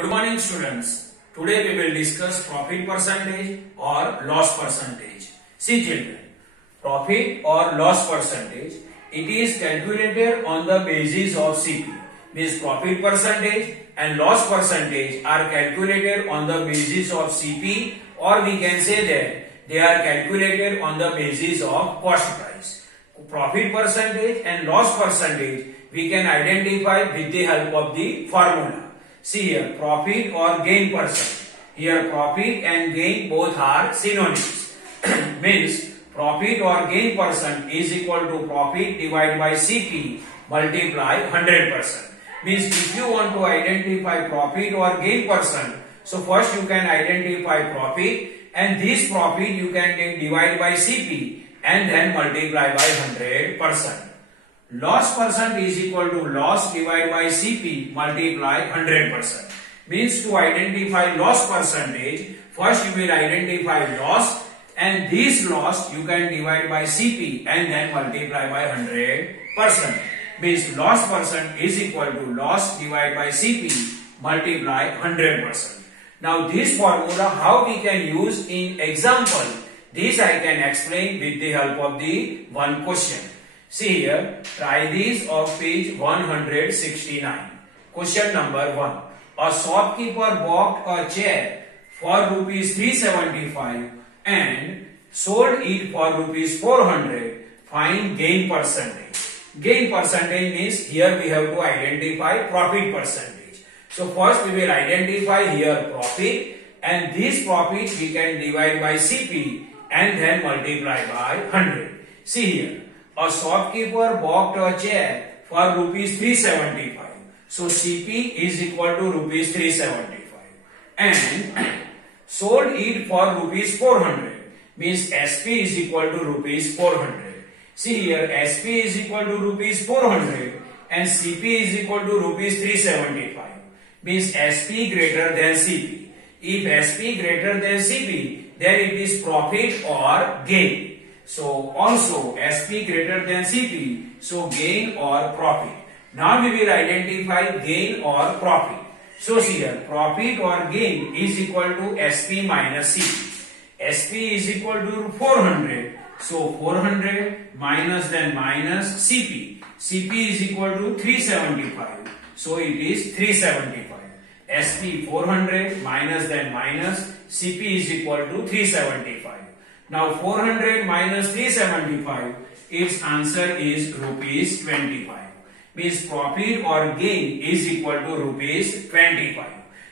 Good morning, students. Today we will discuss profit percentage or loss percentage. See children, profit or loss percentage, it is calculated on the basis of CP. Means profit percentage and loss percentage are calculated on the basis of CP, or we can say that they are calculated on the basis of cost price. Profit percentage and loss percentage we can identify with the help of the formula. See here, profit or gain percent. Here profit and gain both are synonyms. Means profit or gain percent is equal to profit divided by CP multiply 100%. Means if you want to identify profit or gain percent, so first you can identify profit, and this profit you can divide by CP and then multiply by 100%. Loss percent is equal to loss divided by CP multiply 100%. Means to identify loss percentage, first you will identify loss, and this loss you can divide by CP and then multiply by 100%. Means loss percent is equal to loss divided by CP multiply 100%. Now this formula how we can use in example, this I can explain with the help of the one question. See here, try this of page 169. Question number 1. A shopkeeper bought a chair for rupees 375 and sold it for rupees 400. Find gain percentage. Gain percentage means here we have to identify profit percentage. So first we will identify here profit, and this profit we can divide by CP and then multiply by 100. See here, a shopkeeper bought a chair for rupees 375. So CP is equal to rupees 375 and sold it for rupees 400. Means SP is equal to rupees 400. See here, SP is equal to rupees 400 and CP is equal to rupees 375. Means SP greater than CP. If SP greater than CP, then it is profit or gain. So also SP greater than CP, so gain or profit. Now we will identify gain or profit. So see here, profit or gain is equal to SP minus CP. SP is equal to 400. So 400 minus then minus CP. CP is equal to 375. So it is 375. SP 400 minus then minus CP is equal to 375. Now 400 minus 375, its answer is rupees 25. Means profit or gain is equal to rupees 25.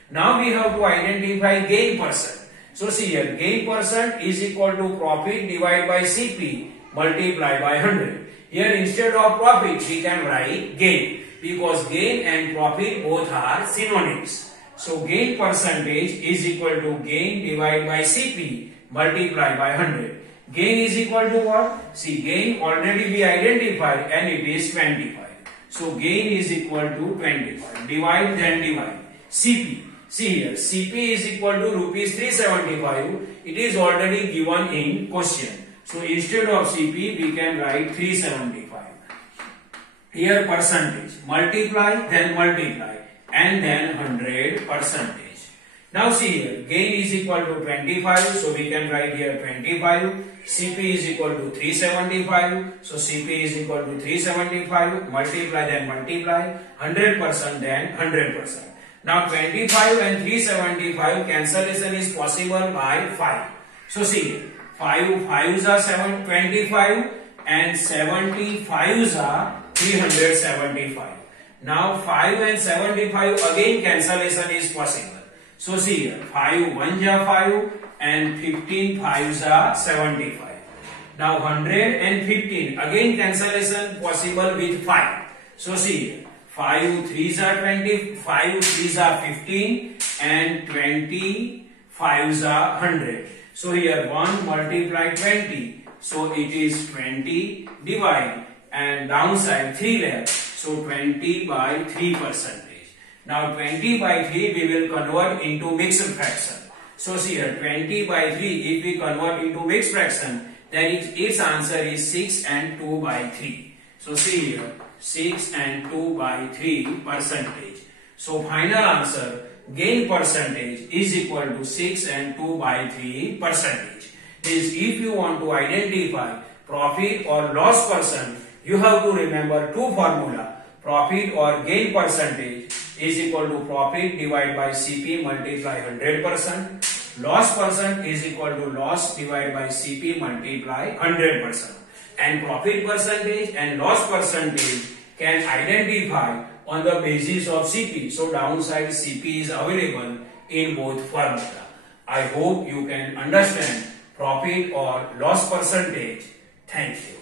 Now we have to identify gain percent. So see here, gain percent is equal to profit divided by CP multiplied by 100. Here instead of profit we can write gain, because gain and profit both are synonyms. So gain percentage is equal to gain divided by CP multiplied by 100. Gain is equal to what? See, gain already we identified and it is 25. So gain is equal to 25. Divide then divide. CP. See here, CP is equal to rupees 375. It is already given in question. So instead of CP we can write 375. Here percentage. Multiply then multiply and then 100%. Now see here, gain is equal to 25, so we can write here 25. CP is equal to 375, so CP is equal to 375. Multiply then multiply, 100% then 100%. Now 25 and 375 cancellation is possible by 5. So see here, 5 5s are 25 and 75s are 375. Now 5 and 75 again cancellation is possible. So see here, 5 1s are 5 and 15 5s are 75. Now 100 and 15 again cancellation possible with 5. So see here, 5 3s are 20, 5 3s are 15 and 20 5s are 100. So here 1 multiply 20, so it is 20 divide and downside 3 left, so 20 by 3%. Now 20 by 3 we will convert into mixed fraction. So see here, 20 by 3 if we convert into mixed fraction, then its answer is 6 and 2 by 3. So see here, 6 and 2 by 3%. So final answer, gain percentage is equal to 6 and 2 by 3 percentage. Is if you want to identify profit or loss percent, you have to remember two formula. Profit or gain percentage is equal to profit divided by CP multiply 100%. Loss percent is equal to loss divided by CP multiply 100%. And profit percentage and loss percentage can identify on the basis of CP. So downside CP is available in both formula. I hope you can understand profit or loss percentage. Thank you.